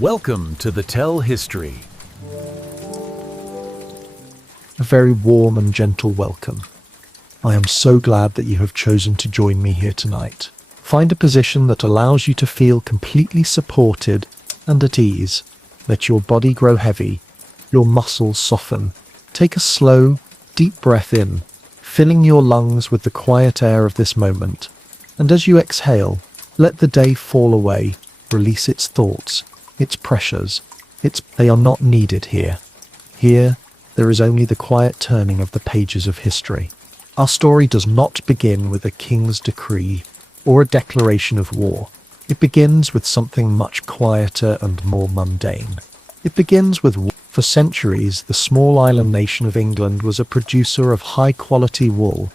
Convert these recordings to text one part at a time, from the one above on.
Welcome to the Tell History. A very warm and gentle welcome. I am so glad that you have chosen to join me here tonight. Find a position that allows you to feel completely supported and at ease. Let your body grow heavy, your muscles soften. Take a slow, deep breath in, filling your lungs with the quiet air of this moment. And as you exhale, let the day fall away, release its thoughts, its pressures. They are not needed here. Here, there is only the quiet turning of the pages of history. Our story does not begin with a king's decree or a declaration of war. It begins with something much quieter and more mundane. It begins with, for centuries, the small island nation of England was a producer of high-quality wool,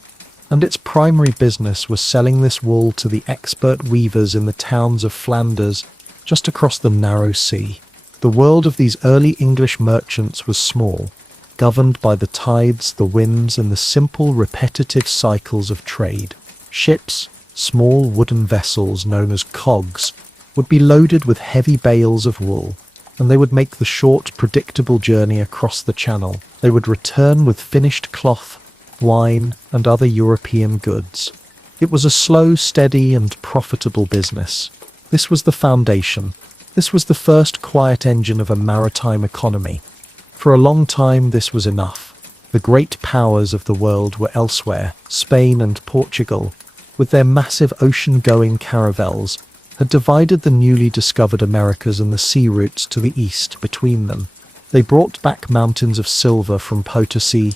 and its primary business was selling this wool to the expert weavers in the towns of Flanders, just across the narrow sea. The world of these early English merchants was small, governed by the tides, the winds, and the simple, repetitive cycles of trade. Ships, small wooden vessels known as cogs, would be loaded with heavy bales of wool, and they would make the short, predictable journey across the channel. They would return with finished cloth, wine, and other European goods. It was a slow, steady, and profitable business. This was the foundation. This was the first quiet engine of a maritime economy. For a long time, this was enough. The great powers of the world were elsewhere. Spain and Portugal, with their massive ocean-going caravels, had divided the newly discovered Americas and the sea routes to the east between them. They brought back mountains of silver from Potosi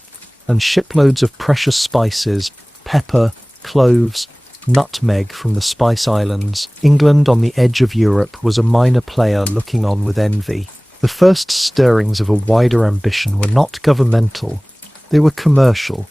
and shiploads of precious spices, pepper, cloves, nutmeg from the Spice Islands. England, on the edge of Europe, was a minor player looking on with envy. The first stirrings of a wider ambition were not governmental, they were commercial.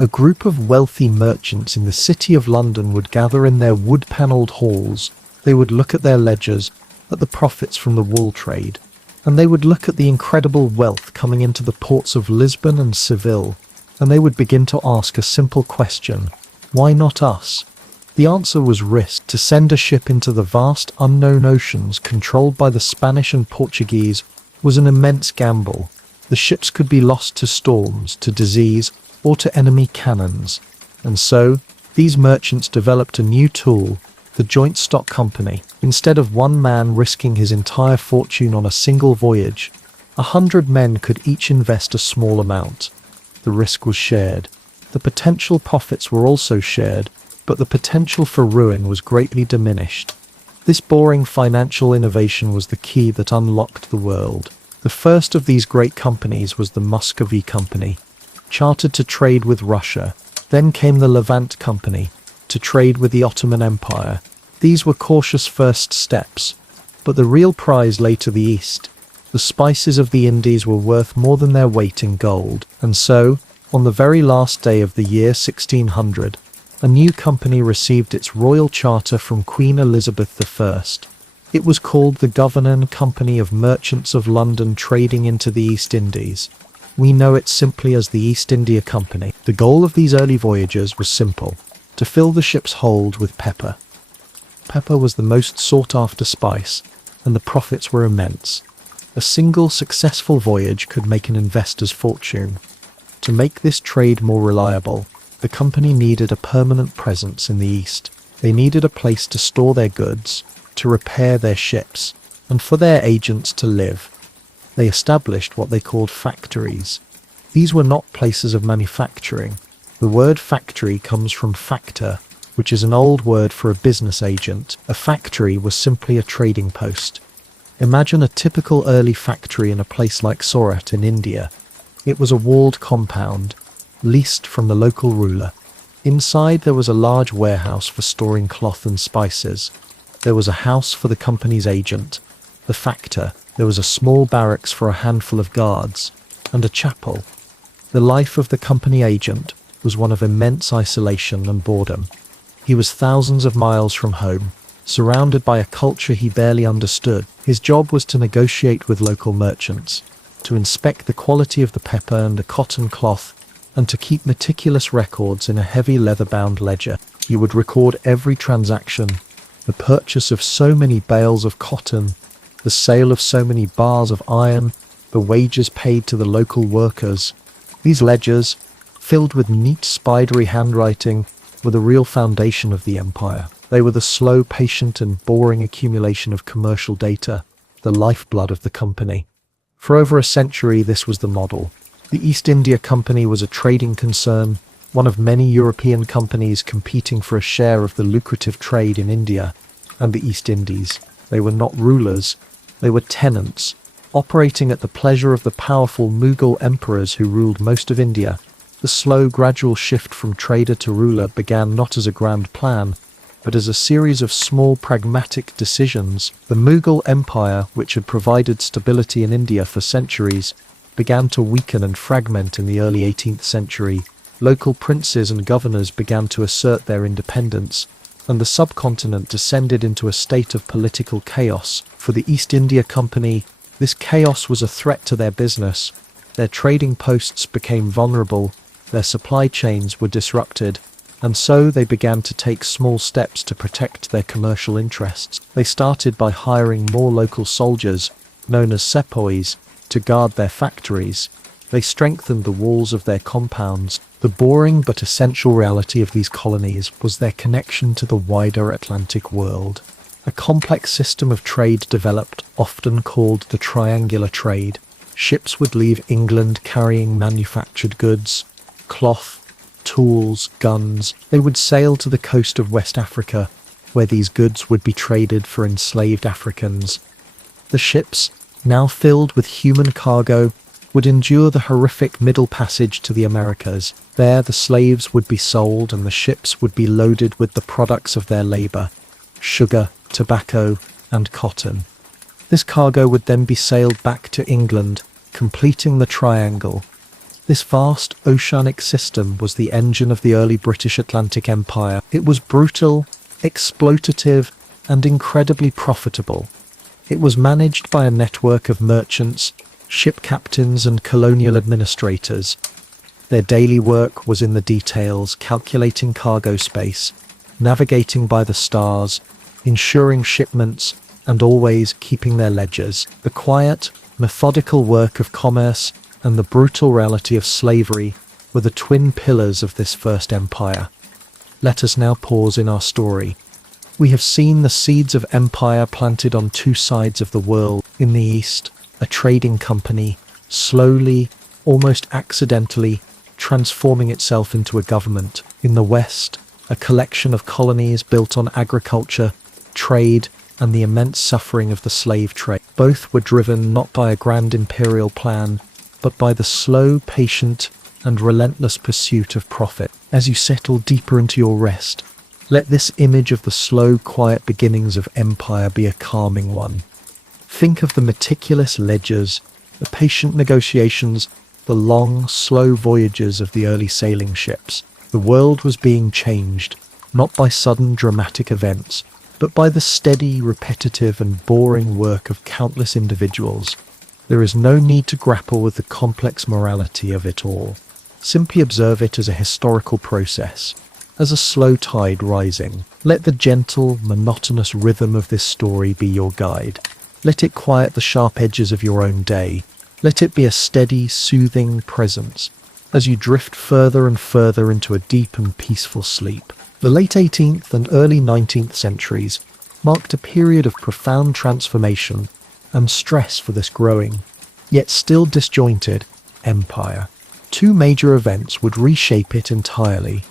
A group of wealthy merchants in the city of London would gather in their wood-panelled halls. They would look at their ledgers, at the profits from the wool trade, and they would look at the incredible wealth coming into the ports of Lisbon and Seville, and they would begin to ask a simple question: why not us? The answer was risk. To send a ship into the vast unknown oceans controlled by the Spanish and Portuguese was an immense gamble. The ships could be lost to storms, to disease, or to enemy cannons. And so, these merchants developed a new tool, the joint stock company. Instead of one man risking his entire fortune on a single voyage, 100 men could each invest a small amount. The risk was shared. The potential profits were also shared, but the potential for ruin was greatly diminished. This boring financial innovation was the key that unlocked the world. The first of these great companies was the Muscovy Company, chartered to trade with Russia. Then came the Levant Company, to trade with the Ottoman Empire. These were cautious first steps, but the real prize lay to the east. The spices of the Indies were worth more than their weight in gold, and so, on the very last day of the year 1600, a new company received its royal charter from Queen Elizabeth I. It was called the Governor Company of Merchants of London Trading into the East Indies. We know it simply as the East India Company. The goal of these early voyagers was simple: to fill the ship's hold with pepper. Pepper was the most sought-after spice, and the profits were immense. A single successful voyage could make an investor's fortune. To make this trade more reliable, the company needed a permanent presence in the East. They needed a place to store their goods, to repair their ships, and for their agents to live. They established what they called factories. These were not places of manufacturing. The word factory comes from factor, which is an old word for a business agent. A factory was simply a trading post. Imagine a typical early factory in a place like Surat in India. It was a walled compound, leased from the local ruler. Inside there was a large warehouse for storing cloth and spices. There was a house for the company's agent, the factor. There was a small barracks for a handful of guards, and a chapel. The life of the company agent was one of immense isolation and boredom. He was thousands of miles from home, surrounded by a culture he barely understood. His job was to negotiate with local merchants, to inspect the quality of the pepper and the cotton cloth, and to keep meticulous records in a heavy leather-bound ledger. He would record every transaction, the purchase of so many bales of cotton, the sale of so many bars of iron, the wages paid to the local workers. These ledgers, filled with neat spidery handwriting, were the real foundation of the empire. They were the slow, patient and boring accumulation of commercial data, the lifeblood of the company. For over a century, this was the model. The East India Company was a trading concern, one of many European companies competing for a share of the lucrative trade in India and the East Indies. They were not rulers, they were tenants, operating at the pleasure of the powerful Mughal emperors who ruled most of India. The slow, gradual shift from trader to ruler began not as a grand plan, but as a series of small, pragmatic decisions. The Mughal Empire, which had provided stability in India for centuries, began to weaken and fragment in the early 18th century. Local princes and governors began to assert their independence, and the subcontinent descended into a state of political chaos. For the East India Company, this chaos was a threat to their business. Their trading posts became vulnerable, their supply chains were disrupted, and so they began to take small steps to protect their commercial interests. They started by hiring more local soldiers, known as sepoys, to guard their factories. They strengthened the walls of their compounds. The boring but essential reality of these colonies was their connection to the wider Atlantic world. A complex system of trade developed, often called the triangular trade. Ships would leave England carrying manufactured goods, cloth, tools, guns. They would sail to the coast of West Africa, where these goods would be traded for enslaved Africans. The ships, now filled with human cargo, would endure the horrific Middle Passage to the Americas. There the slaves would be sold and the ships would be loaded with the products of their labor: sugar, tobacco, and cotton. This cargo would then be sailed back to England, completing the triangle. This vast oceanic system was the engine of the early British Atlantic Empire. It was brutal, exploitative, and incredibly profitable. It was managed by a network of merchants, ship captains, and colonial administrators. Their daily work was in the details, calculating cargo space, navigating by the stars, ensuring shipments, and always keeping their ledgers. The quiet, methodical work of commerce and the brutal reality of slavery were the twin pillars of this first empire. Let us now pause in our story. We have seen the seeds of empire planted on two sides of the world. In the east, a trading company, slowly, almost accidentally, transforming itself into a government. In the west, a collection of colonies built on agriculture, trade, and the immense suffering of the slave trade. Both were driven not by a grand imperial plan, but by the slow, patient, and relentless pursuit of profit. As you settle deeper into your rest, let this image of the slow, quiet beginnings of empire be a calming one. Think of the meticulous ledgers, the patient negotiations, the long, slow voyages of the early sailing ships. The world was being changed, not by sudden dramatic events, but by the steady, repetitive, and boring work of countless individuals. There is no need to grapple with the complex morality of it all. Simply observe it as a historical process, as a slow tide rising. Let the gentle, monotonous rhythm of this story be your guide. Let it quiet the sharp edges of your own day. Let it be a steady, soothing presence as you drift further and further into a deep and peaceful sleep. The late 18th and early 19th centuries marked a period of profound transformation and stress for this growing, yet still disjointed, empire. Two major events would reshape it entirely: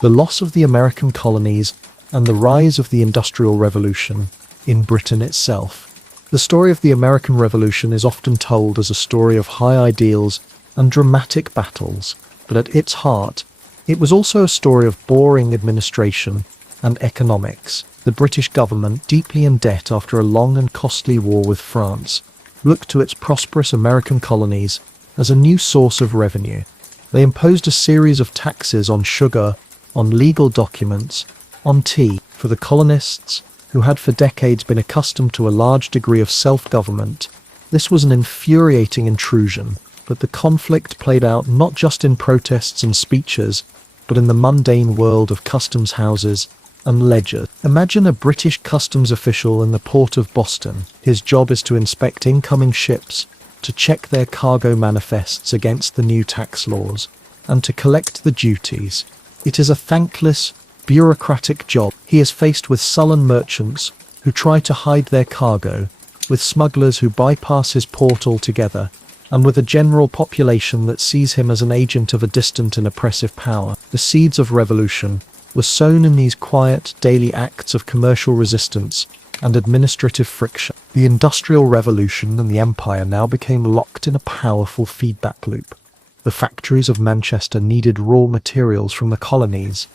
the loss of the American colonies and the rise of the Industrial Revolution in Britain itself. The story of the American Revolution is often told as a story of high ideals and dramatic battles, but at its heart, it was also a story of boring administration and economics. The British government, deeply in debt after a long and costly war with France, looked to its prosperous American colonies as a new source of revenue. They imposed a series of taxes on sugar, on legal documents, on tea. For the colonists, who had for decades been accustomed to a large degree of self-government, this was an infuriating intrusion. But the conflict played out not just in protests and speeches, but in the mundane world of customs houses and ledgers. Imagine a British customs official in the port of Boston. His job is to inspect incoming ships, to check their cargo manifests against the new tax laws, and to collect the duties. It is a thankless, bureaucratic job. He is faced with sullen merchants who try to hide their cargo, with smugglers who bypass his port altogether, and with a general population that sees him as an agent of a distant and oppressive power. The seeds of revolution were sown in these quiet, daily acts of commercial resistance and administrative friction. The Industrial Revolution and the Empire now became locked in a powerful feedback loop. The factories of Manchester needed raw materials from the colonies.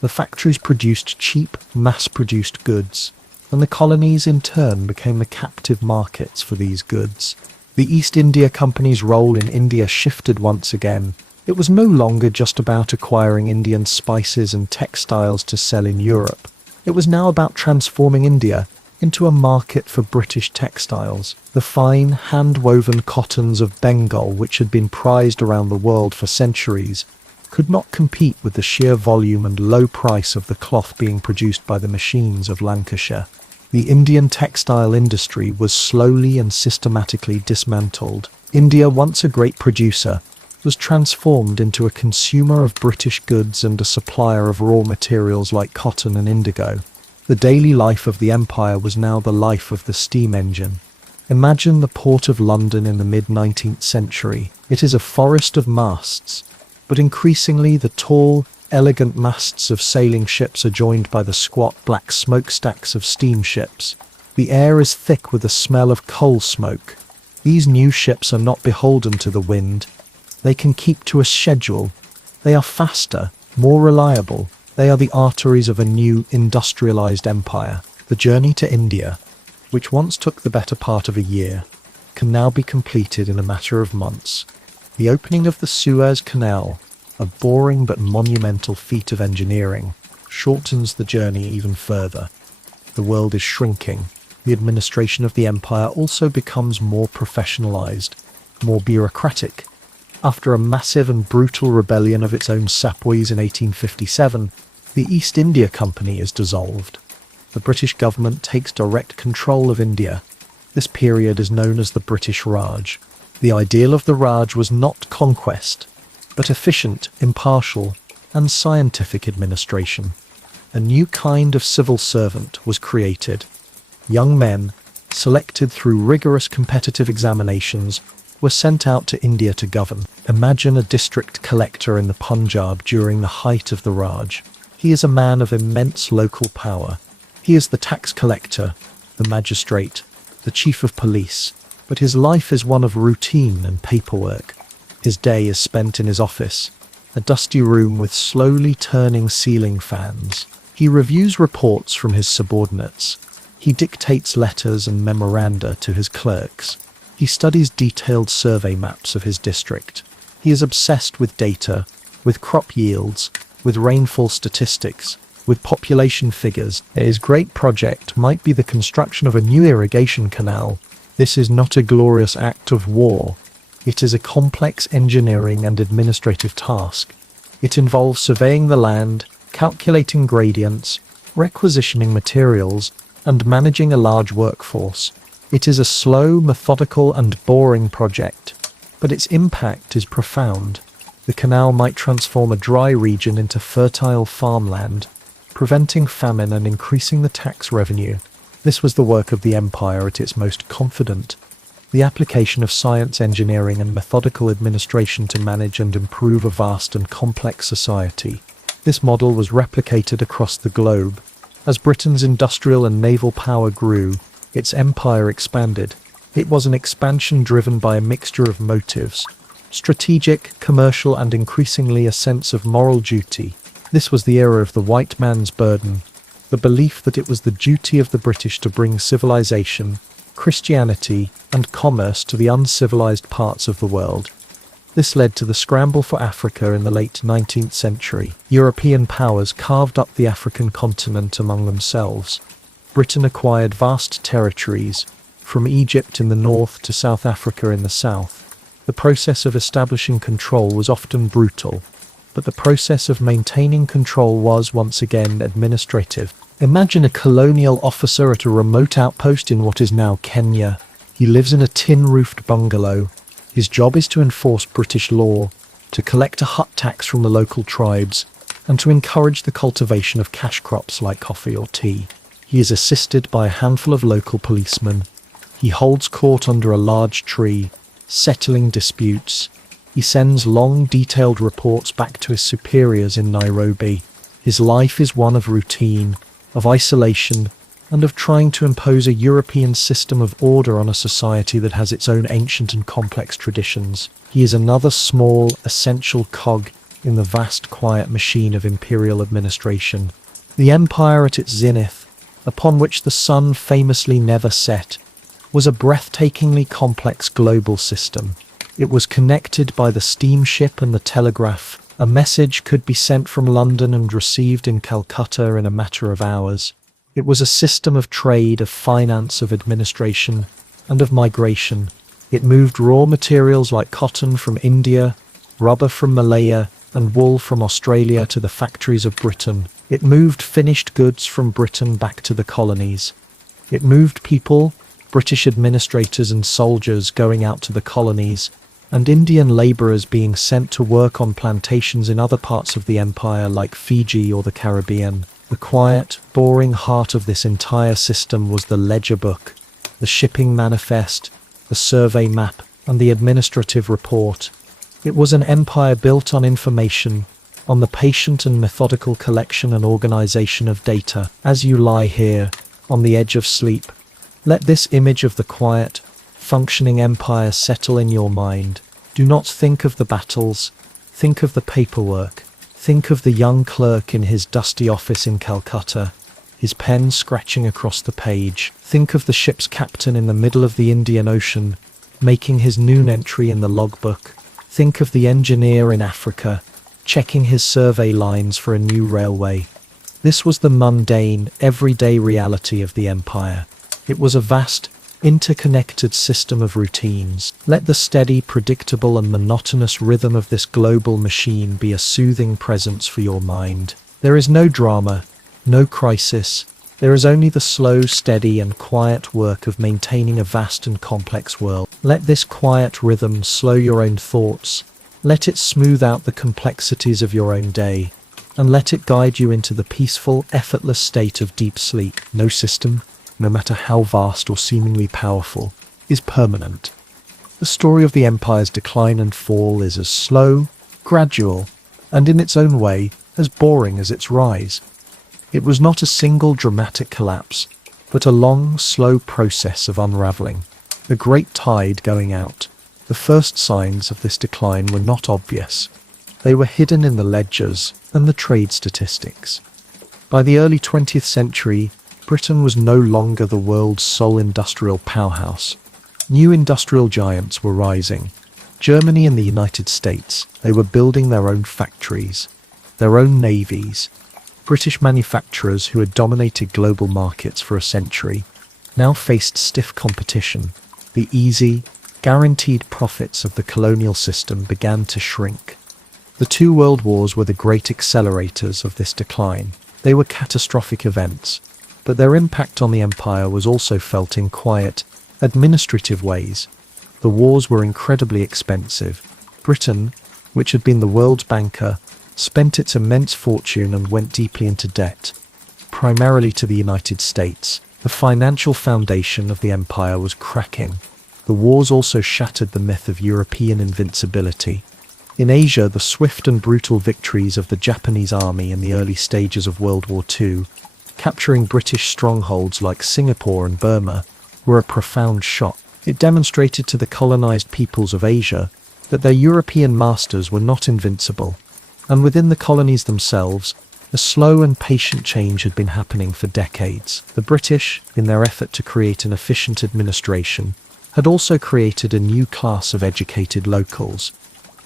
The factories produced cheap, mass-produced goods, and the colonies in turn became the captive markets for these goods. The East India Company's role in India shifted once again. It was no longer just about acquiring Indian spices and textiles to sell in Europe. It was now about transforming India into a market for British textiles. The fine, hand-woven cottons of Bengal, which had been prized around the world for centuries, could not compete with the sheer volume and low price of the cloth being produced by the machines of Lancashire. The Indian textile industry was slowly and systematically dismantled. India, once a great producer, was transformed into a consumer of British goods and a supplier of raw materials like cotton and indigo. The daily life of the empire was now the life of the steam engine. Imagine the port of London in the mid-19th century. It is a forest of masts, but increasingly the tall, elegant masts of sailing ships are joined by the squat black smokestacks of steamships. The air is thick with the smell of coal smoke. These new ships are not beholden to the wind. They can keep to a schedule. They are faster, more reliable. They are the arteries of a new industrialized empire. The journey to India, which once took the better part of a year, can now be completed in a matter of months. The opening of the Suez Canal, a boring but monumental feat of engineering, shortens the journey even further. The world is shrinking. The administration of the empire also becomes more professionalized, more bureaucratic. After a massive and brutal rebellion of its own sepoys in 1857, the East India Company is dissolved. The British government takes direct control of India. This period is known as the British Raj. The ideal of the Raj was not conquest, but efficient, impartial, and scientific administration. A new kind of civil servant was created. Young men, selected through rigorous competitive examinations, were sent out to India to govern. Imagine a district collector in the Punjab during the height of the Raj. He is a man of immense local power. He is the tax collector, the magistrate, the chief of police, but his life is one of routine and paperwork. His day is spent in his office, a dusty room with slowly turning ceiling fans. He reviews reports from his subordinates. He dictates letters and memoranda to his clerks. He studies detailed survey maps of his district. He is obsessed with data, with crop yields, with rainfall statistics, with population figures. His great project might be the construction of a new irrigation canal. This is not a glorious act of war. It is a complex engineering and administrative task. It involves surveying the land, calculating gradients, requisitioning materials, and managing a large workforce. It is a slow, methodical, and boring project, but its impact is profound. The canal might transform a dry region into fertile farmland, preventing famine and increasing the tax revenue. This was the work of the empire at its most confident. The application of science, engineering, and methodical administration to manage and improve a vast and complex society. This model was replicated across the globe. As Britain's industrial and naval power grew, its empire expanded. It was an expansion driven by a mixture of motives: strategic, commercial, and increasingly a sense of moral duty. This was the era of the white man's burden, the belief that it was the duty of the British to bring civilization, Christianity, and commerce to the uncivilized parts of the world. This led to the scramble for Africa in the late 19th century. European powers carved up the African continent among themselves. Britain acquired vast territories, from Egypt in the north to South Africa in the south. The process of establishing control was often brutal. but the process of maintaining control was, once again, administrative. Imagine a colonial officer at a remote outpost in what is now Kenya. He lives in a tin-roofed bungalow. His job is to enforce British law, to collect a hut tax from the local tribes, and to encourage the cultivation of cash crops like coffee or tea. He is assisted by a handful of local policemen. He holds court under a large tree, settling disputes. He sends long, detailed reports back to his superiors in Nairobi. His life is one of routine, of isolation, and of trying to impose a European system of order on a society that has its own ancient and complex traditions. He is another small, essential cog in the vast, quiet machine of imperial administration. The empire at its zenith, upon which the sun famously never set, was a breathtakingly complex global system. It was connected by the steamship and the telegraph. A message could be sent from London and received in Calcutta in a matter of hours. It was a system of trade, of finance, of administration, and of migration. It moved raw materials like cotton from India, rubber from Malaya, and wool from Australia to the factories of Britain. It moved finished goods from Britain back to the colonies. It moved people, British administrators and soldiers going out to the colonies, and Indian labourers being sent to work on plantations in other parts of the empire like Fiji or the Caribbean. The quiet, boring heart of this entire system was the ledger book, the shipping manifest, the survey map, and the administrative report. It was an empire built on information, on the patient and methodical collection and organization of data. As you lie here, on the edge of sleep, let this image of the quiet, functioning empire settle in your mind. Do not think of the battles, think of the paperwork. Think of the young clerk in his dusty office in Calcutta, his pen scratching across the page. Think of the ship's captain in the middle of the Indian Ocean, making his noon entry in the logbook. Think of the engineer in Africa, checking his survey lines for a new railway. This was the mundane, everyday reality of the empire. It was a vast, interconnected system of routines. Let the steady, predictable and monotonous rhythm of this global machine be a soothing presence for your mind. There is no drama, no crisis. There is only the slow, steady and quiet work of maintaining a vast and complex world. Let this quiet rhythm slow your own thoughts. Let it smooth out the complexities of your own day. And let it guide you into the peaceful, effortless state of deep sleep. No system, no matter how vast or seemingly powerful, is permanent. The story of the empire's decline and fall is as slow, gradual, and in its own way, as boring as its rise. It was not a single dramatic collapse, but a long, slow process of unravelling. The great tide going out. The first signs of this decline were not obvious. They were hidden in the ledgers and the trade statistics. By the early 20th century, Britain was no longer the world's sole industrial powerhouse. New industrial giants were rising. Germany and the United States, they were building their own factories, their own navies. British manufacturers who had dominated global markets for a century now faced stiff competition. The easy, guaranteed profits of the colonial system began to shrink. The two world wars were the great accelerators of this decline. They were catastrophic events, but their impact on the empire was also felt in quiet, administrative ways. The wars were incredibly expensive. Britain, which had been the world's banker, spent its immense fortune and went deeply into debt, primarily to the United States. The financial foundation of the empire was cracking. The wars also shattered the myth of European invincibility. In Asia, the swift and brutal victories of the Japanese army in the early stages of World War II, capturing British strongholds like Singapore and Burma, were a profound shock. It demonstrated to the colonized peoples of Asia that their European masters were not invincible. And within the colonies themselves, a slow and patient change had been happening for decades. The British, in their effort to create an efficient administration, had also created a new class of educated locals.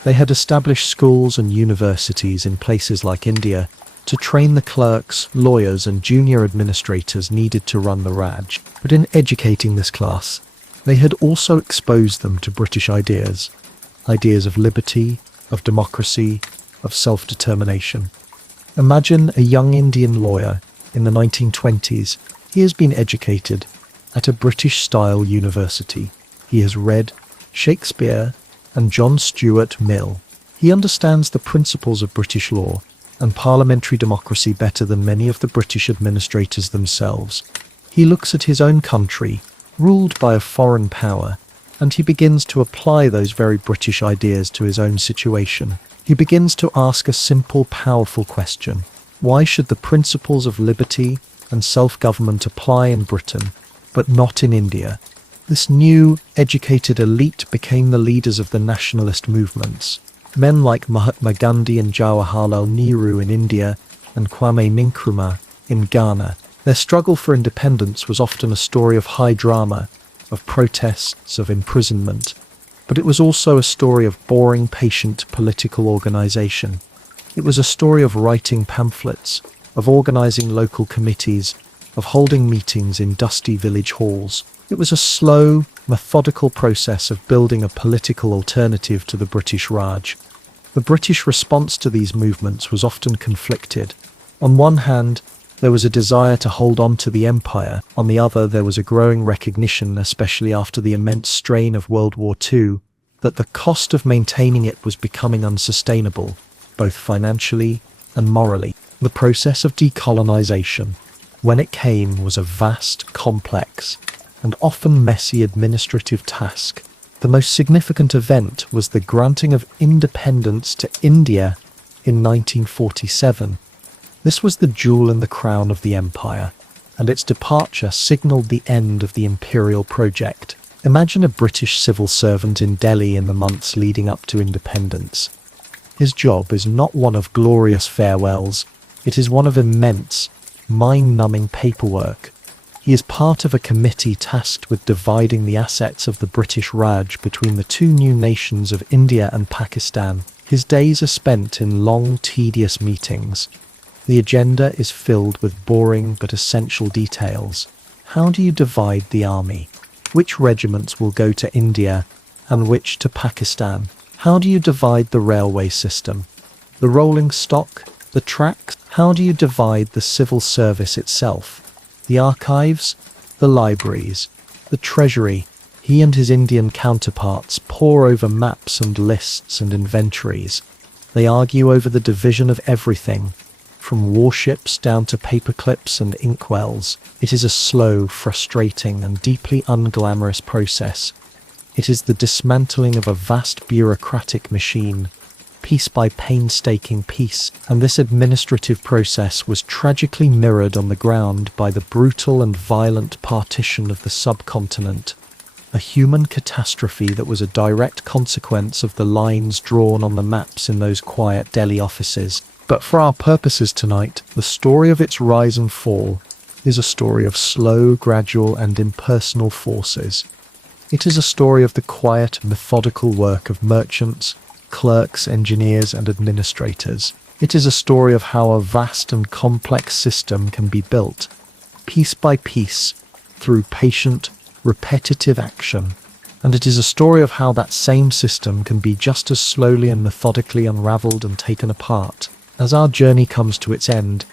They had established schools and universities in places like India to train the clerks, lawyers and junior administrators needed to run the Raj. But in educating this class, they had also exposed them to British ideas of liberty, of democracy, of self-determination. Imagine a young Indian lawyer in the 1920s. He has been educated at a British-style university. He has read Shakespeare and John Stuart Mill. He understands the principles of British law and parliamentary democracy better than many of the British administrators themselves. He looks at his own country, ruled by a foreign power, and he begins to apply those very British ideas to his own situation. He begins to ask a simple, powerful question. Why should the principles of liberty and self-government apply in Britain, but not in India? This new, educated elite became the leaders of the nationalist movements. Men like Mahatma Gandhi and Jawaharlal Nehru in India and Kwame Nkrumah in Ghana. Their struggle for independence was often a story of high drama, of protests, of imprisonment, but it was also a story of boring, patient political organization. It was a story of writing pamphlets, of organizing local committees, of holding meetings in dusty village halls. It was a slow, methodical process of building a political alternative to the British Raj. The British response to these movements was often conflicted. On one hand, there was a desire to hold on to the empire. On the other, there was a growing recognition, especially after the immense strain of World War II, that the cost of maintaining it was becoming unsustainable, both financially and morally. The process of decolonization, when it came, was a vast, complex, and often messy administrative task. The most significant event was the granting of independence to India in 1947. This was the jewel in the crown of the empire, and its departure signalled the end of the imperial project. Imagine a British civil servant in Delhi in the months leading up to independence. His job is not one of glorious farewells, it is one of immense, mind-numbing paperwork. He is part of a committee tasked with dividing the assets of the British Raj between the two new nations of India and Pakistan. His days are spent in long, tedious meetings. The agenda is filled with boring but essential details. How do you divide the army? Which regiments will go to India and which to Pakistan? How do you divide the railway system? The rolling stock? The tracks? How do you divide the civil service itself? The archives, the libraries, the treasury. He and his Indian counterparts pore over maps and lists and inventories. They argue over the division of everything, from warships down to paperclips and inkwells. It is a slow, frustrating, and deeply unglamorous process. It is the dismantling of a vast bureaucratic machine, piece by painstaking piece, and this administrative process was tragically mirrored on the ground by the brutal and violent partition of the subcontinent, a human catastrophe that was a direct consequence of the lines drawn on the maps in those quiet Delhi offices. But for our purposes tonight, the story of its rise and fall is a story of slow, gradual, and impersonal forces. It is a story of the quiet, methodical work of merchants, clerks, engineers, and administrators. It is a story of how a vast and complex system can be built, piece by piece, through patient, repetitive action. And it is a story of how that same system can be just as slowly and methodically unraveled and taken apart. As our journey comes to its end,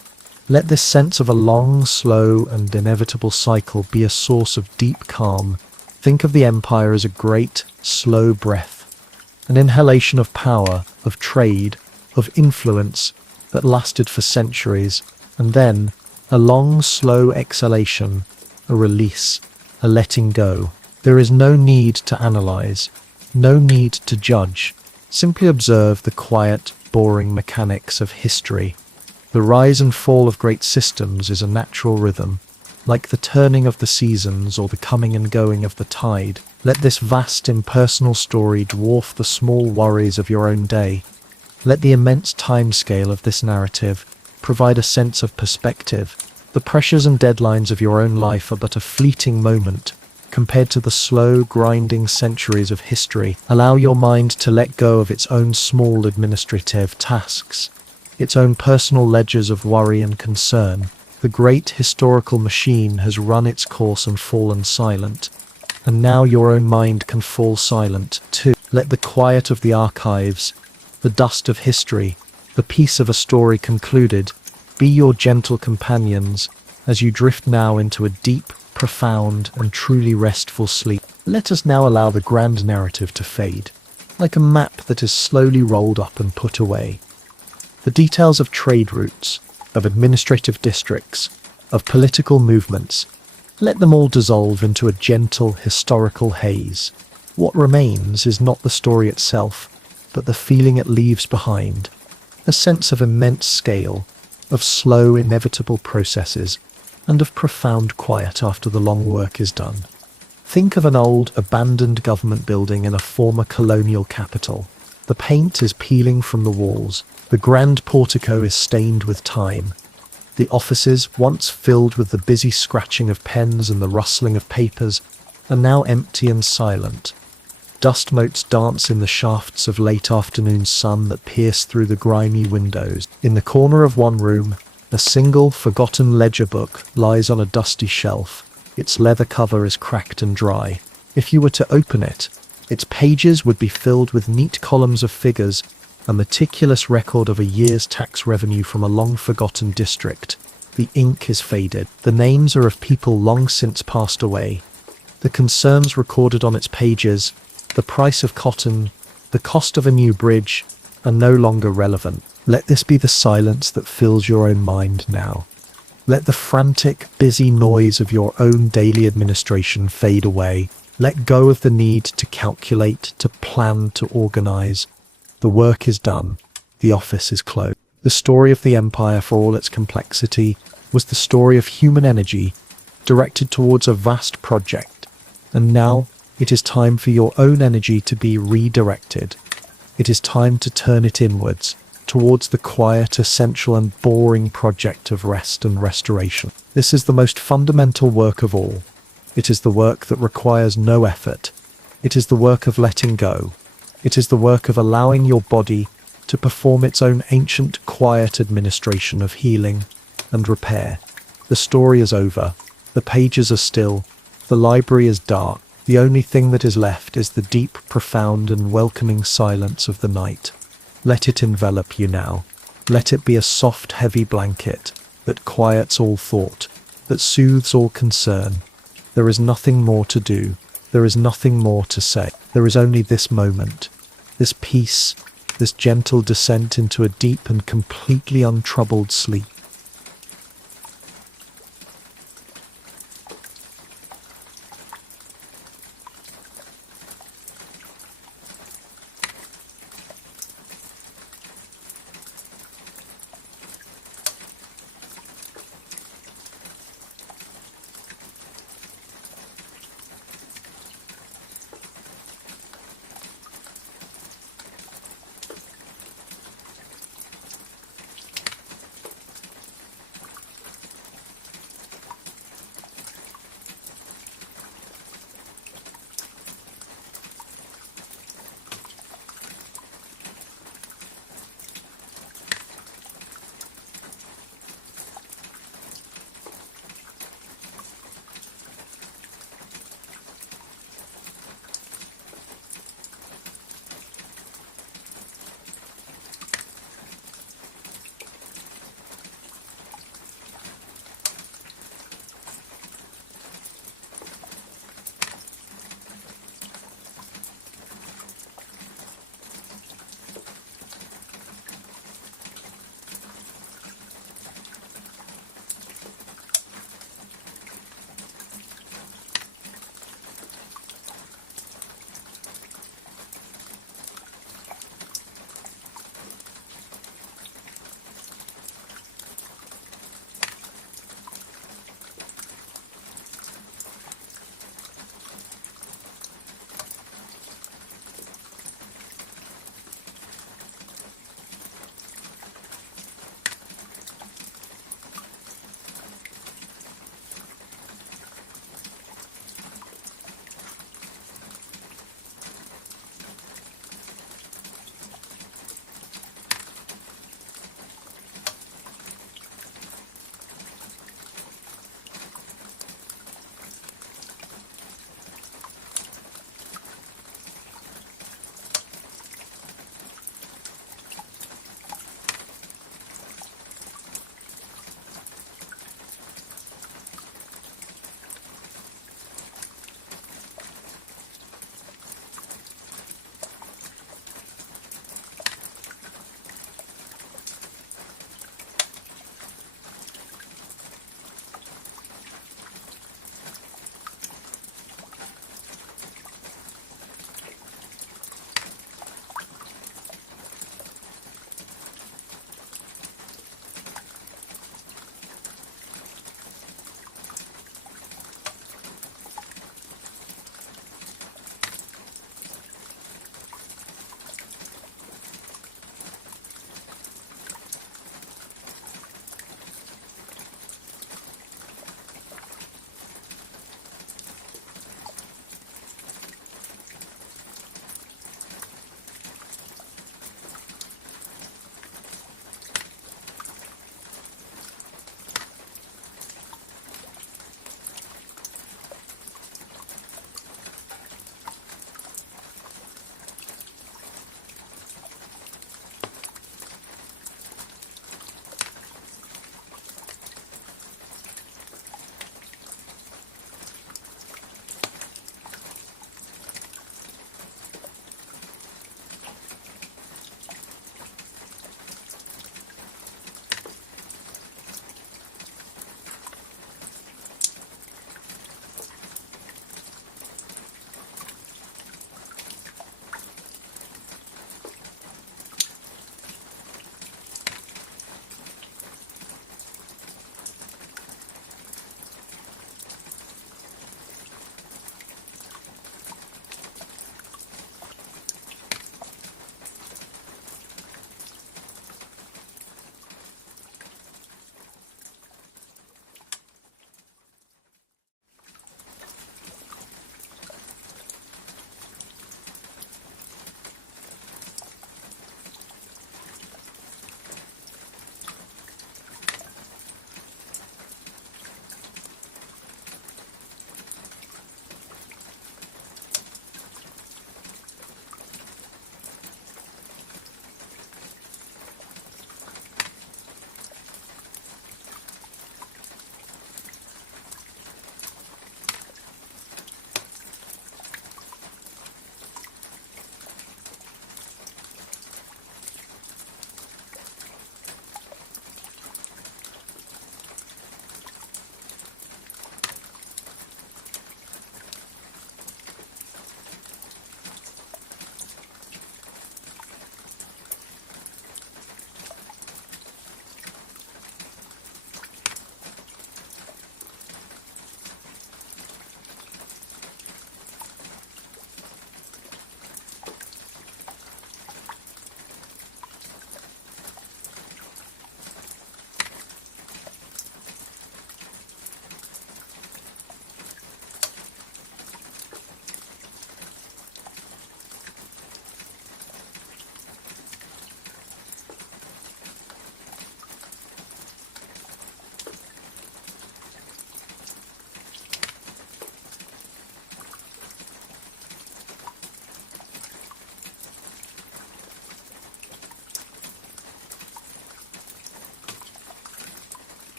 let this sense of a long, slow, and inevitable cycle be a source of deep calm. Think of the empire as a great, slow breath, an inhalation of power, of trade, of influence that lasted for centuries, and then a long, slow exhalation, a release, a letting go. There is no need to analyze, no need to judge. Simply observe the quiet, boring mechanics of history. The rise and fall of great systems is a natural rhythm, like the turning of the seasons or the coming and going of the tide. Let this vast impersonal story dwarf the small worries of your own day. Let the immense timescale of this narrative provide a sense of perspective. The pressures and deadlines of your own life are but a fleeting moment compared to the slow, grinding centuries of history. Allow your mind to let go of its own small administrative tasks, its own personal ledgers of worry and concern. The great historical machine has run its course and fallen silent, and now your own mind can fall silent too. Let the quiet of the archives, the dust of history, The piece of a story concluded. Be your gentle companions as you drift now into a deep, profound, and truly restful sleep. Let us now allow the grand narrative to fade, like a map that is slowly rolled up and put away. The details of trade routes, of administrative districts, of political movements, let them all dissolve into a gentle historical haze. What remains is not the story itself, but the feeling it leaves behind, a sense of immense scale, of slow, inevitable processes, and of profound quiet after the long work is done. Think of an old, abandoned government building in a former colonial capital. The paint is peeling from the walls, the grand portico is stained with time. The offices, once filled with the busy scratching of pens and the rustling of papers, are now empty and silent. Dust motes dance in the shafts of late afternoon sun that pierce through the grimy windows. In the corner of one room, a single, forgotten ledger book lies on a dusty shelf. Its leather cover is cracked and dry. If you were to open it, its pages would be filled with neat columns of figures, a meticulous record of a year's tax revenue from a long-forgotten district. The ink is faded. The names are of people long since passed away. The concerns recorded on its pages, the price of cotton, the cost of a new bridge, are no longer relevant. Let this be the silence that fills your own mind now. Let the frantic, busy noise of your own daily administration fade away. Let go of the need to calculate, to plan, to organize. The work is done. The office is closed. The story of the empire, for all its complexity, was the story of human energy directed towards a vast project. And now it is time for your own energy to be redirected. It is time to turn it inwards, towards the quiet, essential and boring project of rest and restoration. This is the most fundamental work of all. It is the work that requires no effort. It is the work of letting go. It is the work of allowing your body to perform its own ancient, quiet administration of healing and repair. The story is over. The pages are still. The library is dark. The only thing that is left is the deep, profound and welcoming silence of the night. Let it envelop you now. Let it be a soft, heavy blanket that quiets all thought, that soothes all concern. There is nothing more to do. There is nothing more to say. There is only this moment, this peace, this gentle descent into a deep and completely untroubled sleep.